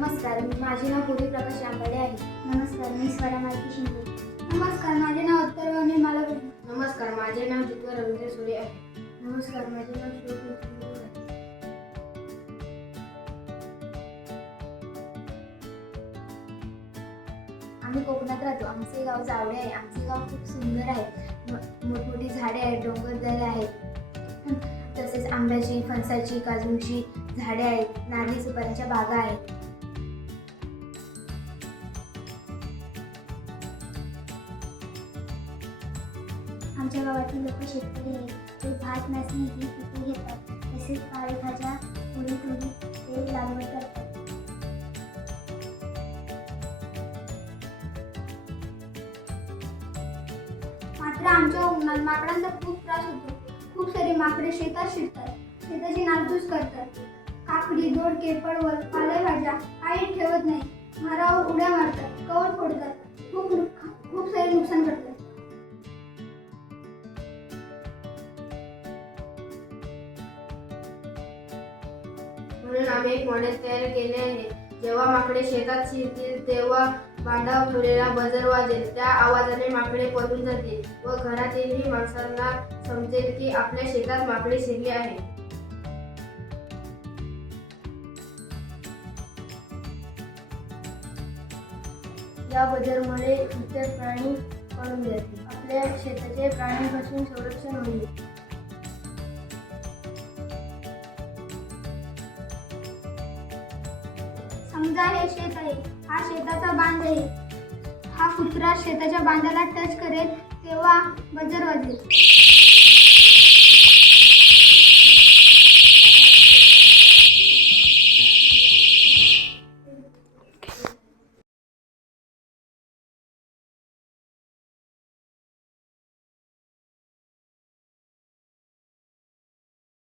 नमस्कार माझे नाव पूर्वी प्रकाश आंबाडे आहे. नमस्कार मी स्वरा मालती शिंदे. नमस्कार माझे नाव उत्तरवाणी मला नमस्कार माझे नाव जित्वा रवींद्र सुरे आहे. नमस्कार माझे नाव आम्ही कोकणात राहतो. आमचे गाव जावडे आहे. आमचे गाव खूप सुंदर आहे. मोठमोठी झाडे आहेत डोंगरदरे आहेत. तसेच आंब्याची फणसाची काजूची झाडे आहेत. नारळी सुपारीच्या बागा आहेत. आमच्या गावातील लोक शेतकरी आहेत. ते भात नाचणी ही पिके घेतात. तसेच पालेभाज्या पुरी तुरी ते लागवड करतात. मात्र आमच्या उन्हात माकडांचा खूप त्रास होतो. खूप सारे माकडे शेतात शिरतात. शेताची नासधूस करतात. काकडी दोडके पडवळ पालेभाज्या काही ठेवत नाही. मारावर उड्या मारतात कवर फोडतात. खूप खूप सारे नुकसान करतात. म्हणून आम्ही एक मॉडेल तयार केले आहे. जेव्हा माकडे शेतात शिरतील तेव्हा बांधाव फुलेला बजर वाजेल. त्या आवाजाने माकडे पळून जातील व घरातीलही माणसांना समजेल की आपल्या शेतात माकडे शिरले आहे या बजरमुळे इतर प्राणी पळून जातील आपल्या शेताचे प्राण्यांपासून संरक्षण होईल. समजा हे शेत आहे हा शेताचा बांध आहे. हा कुत्रा शेताच्या बांधाला टच करेल तेव्हा बजर वाजेल.